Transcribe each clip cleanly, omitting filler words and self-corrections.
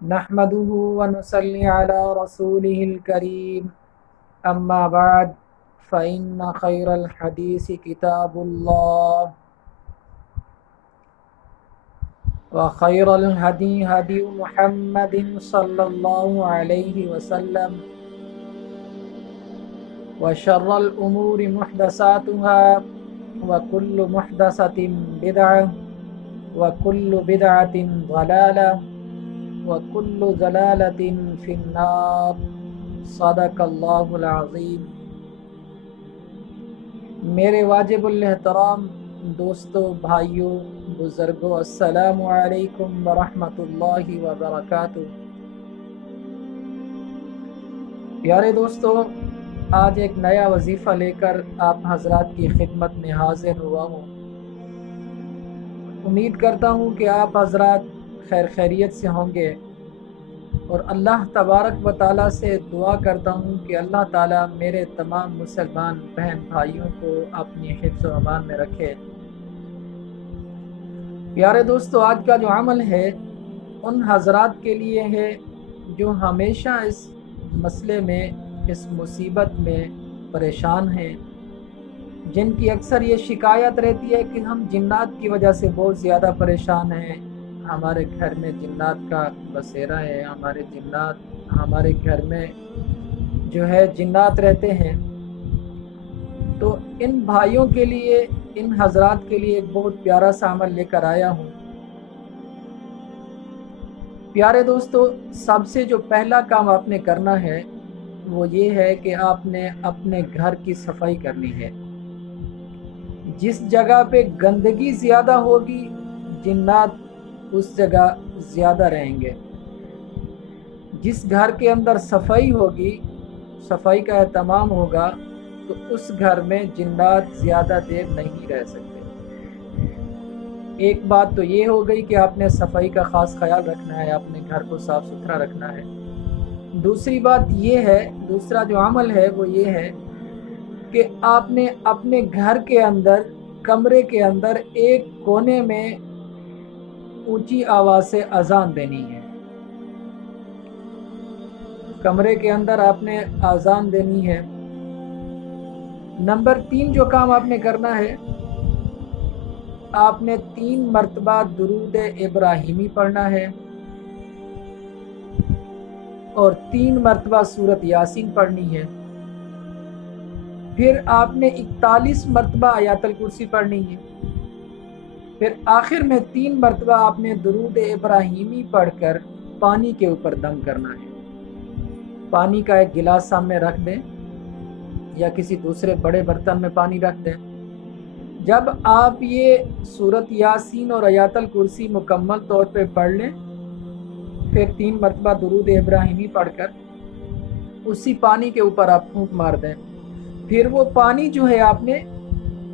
नहमदुहु व नुसल्ली अला रसूलिहिल करीम अम्मा बाद फ़इन्न खैरल हदीस किताबुल्लाह व खैरल हदी हदी मुहम्मदिन सल्लल्लाहु अलैहि वसल्लम व शर्रल उमूरि मुहदसातुहा व कुल्लु मुहदसतिन बिदअह व कुल्लु बिदअतिन ज़लालह व कुल्लु ज़लालतिन फिन्नार। सदक़ल्लाहुल अज़ीम। मेरे वाजिबुल एहतराम दोस्तों, भाइयों, बुज़ुर्गों, अस्सलामु अलैकुम व रहमतुल्लाहि व बरकातुहू। प्यारे दोस्तों, आज एक नया वजीफ़ा लेकर आप हजरात की खिदमत में हाजिर हुआ हूँ। उम्मीद करता हूँ कि आप हजरात खैर खैरियत से होंगे और अल्लाह तबारक व ताला से दुआ करता हूँ कि अल्लाह ताला मेरे तमाम मुसलमान बहन भाइयों को अपनी हिफ्ज़ व अमान में रखे। प्यारे दोस्तों, आज का जो अमल है उन हजरात के लिए है जो हमेशा इस मसले में, इस मुसीबत में परेशान हैं, जिनकी अक्सर ये शिकायत रहती है कि हम जिन्नात की वजह से बहुत ज़्यादा परेशान हैं, हमारे घर में जिन्नात का बसेरा है, हमारे घर में जो है जिन्नात रहते हैं। तो इन भाइयों के लिए, इन हजरात के लिए एक बहुत प्यारा सा अमल लेकर आया हूँ। प्यारे दोस्तों, सबसे जो पहला काम आपने करना है वो ये है कि आपने अपने घर की सफाई करनी है। जिस जगह पे गंदगी ज़्यादा होगी, जिन्नात उस जगह ज़्यादा रहेंगे। जिस घर के अंदर सफाई होगी, सफाई का एहतमाम होगा, तो उस घर में जिन्नात ज़्यादा देर नहीं रह सकते। एक बात तो ये हो गई कि आपने सफाई का ख़ास ख्याल रखना है, अपने घर को साफ़ सुथरा रखना है। दूसरी बात ये है, दूसरा जो अमल है वो ये है कि आपने अपने घर के अंदर, कमरे के अंदर एक कोने में ऊंची आवाज़ से अजान देनी है। कमरे के अंदर आपने अजान देनी है। नंबर 3 जो काम आपने करना है, आपने 3 मरतबा दुरूद इब्राहिमी पढ़ना है और 3 मरतबा सूरत यासीन पढ़नी है। फिर आपने 41 मरतबा आयतुल कुर्सी पढ़नी है। फिर आखिर में 3 मरतबा आपने दुरूद इब्राहिमी पढ़कर पानी के ऊपर दम करना है। पानी का एक गिलास सामने रख दें या किसी दूसरे बड़े बर्तन में पानी रख दें। जब आप ये सूरत यासीन और आयतुल कुर्सी मुकम्मल तौर पे पढ़ लें, फिर 3 मरतबा दुरूद इब्राहिमी पढ़कर उसी पानी के ऊपर आप फूंक मार दें। फिर वो पानी जो है आपने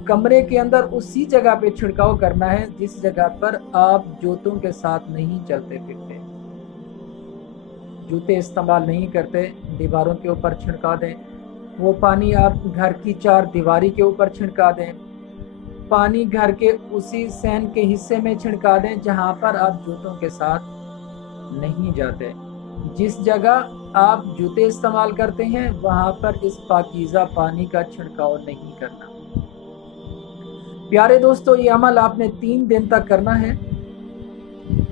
कमरे के अंदर उसी जगह पे छिड़काव करना है जिस जगह पर आप जूतों के साथ नहीं चलते फिरते, जूते इस्तेमाल नहीं करते, दीवारों के ऊपर छिड़का दें। वो पानी आप घर की 4 दीवारी के ऊपर छिड़का दें। पानी घर के उसी सहन के हिस्से में छिड़का दें जहाँ पर आप जूतों के साथ नहीं जाते। जिस जगह आप जूते इस्तेमाल करते हैं वहाँ पर इस पाकीज़ा पानी का छिड़काव नहीं करना। प्यारे दोस्तों, ये अमल आपने 3 दिन तक करना है।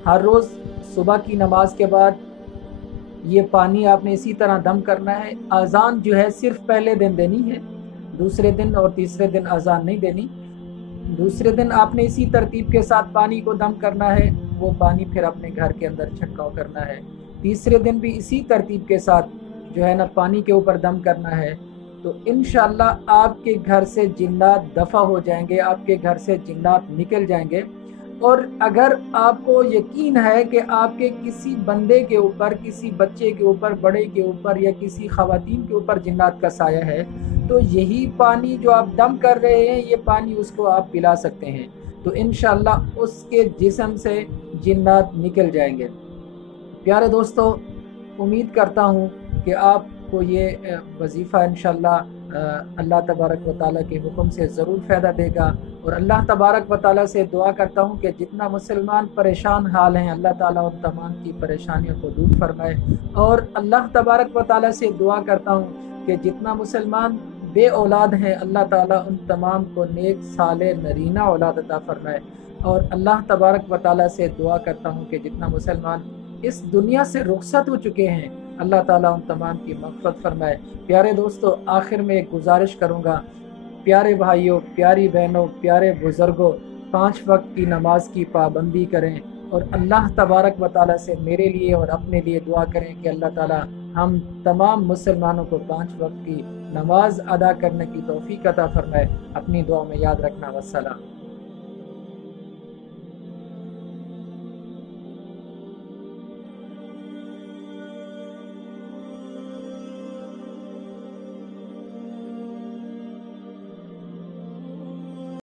हर रोज़ सुबह की नमाज के बाद ये पानी आपने इसी तरह दम करना है। अजान जो है सिर्फ पहले दिन देनी है, दूसरे दिन और तीसरे दिन अजान नहीं देनी। दूसरे दिन आपने इसी तरतीब के साथ पानी को दम करना है, वो पानी फिर अपने घर के अंदर छिड़काव करना है। तीसरे दिन भी इसी तरतीब के साथ जो है ना पानी के ऊपर दम करना है। तो इंशाअल्लाह आपके घर से जिन्नात दफ़ा हो जाएंगे, आपके घर से जिन्नात निकल जाएंगे। और अगर आपको यकीन है कि आपके किसी बंदे के ऊपर, किसी बच्चे के ऊपर, बड़े के ऊपर या किसी ख़वातीन के ऊपर जिन्नात का साया है, तो यही पानी जो आप दम कर रहे हैं, ये पानी उसको आप पिला सकते हैं। तो इंशाअल्लाह उसके जिस्म से जिन्नात निकल जाएंगे। प्यारे दोस्तों, उम्मीद करता हूँ कि आपको ये वजीफ़ा इंशाअल्लाह अल्लाह तबारक व ताला के हुक्म से ज़रूर फ़ायदा देगा। और अल्लाह तबारक व ताला से दुआ करता हूँ कि जितना मुसलमान परेशान हाल हैं, अल्लाह ताला उन तमाम की परेशानियों को दूर फरमाए। और अल्लाह तबारक व ताला से दुआ करता हूँ कि जितना मुसलमान बे औलाद हैं, अल्लाह ताला उन तमाम को नेक साले नरीना औलाद अता फरमाए। और अल्लाह तबारक व ताला से दुआ करता हूँ कि जितना मुसलमान इस दुनिया से रुखसत हो चुके हैं, अल्लाह ताला उन तमाम की मग़फ़िरत फरमाए। प्यारे दोस्तों, आखिर में एक गुजारिश करूँगा, प्यारे भाइयों, प्यारी बहनों, प्यारे बुज़ुर्गों, 5 वक्त की नमाज की पाबंदी करें और अल्लाह तबारक व ताला से मेरे लिए और अपने लिए दुआ करें कि अल्लाह ताला हम तमाम मुसलमानों को 5 वक्त की नमाज अदा करने की तौफ़ीक़ अता फ़रमाए। अपनी दुआ में याद रखना। वस्सलाम।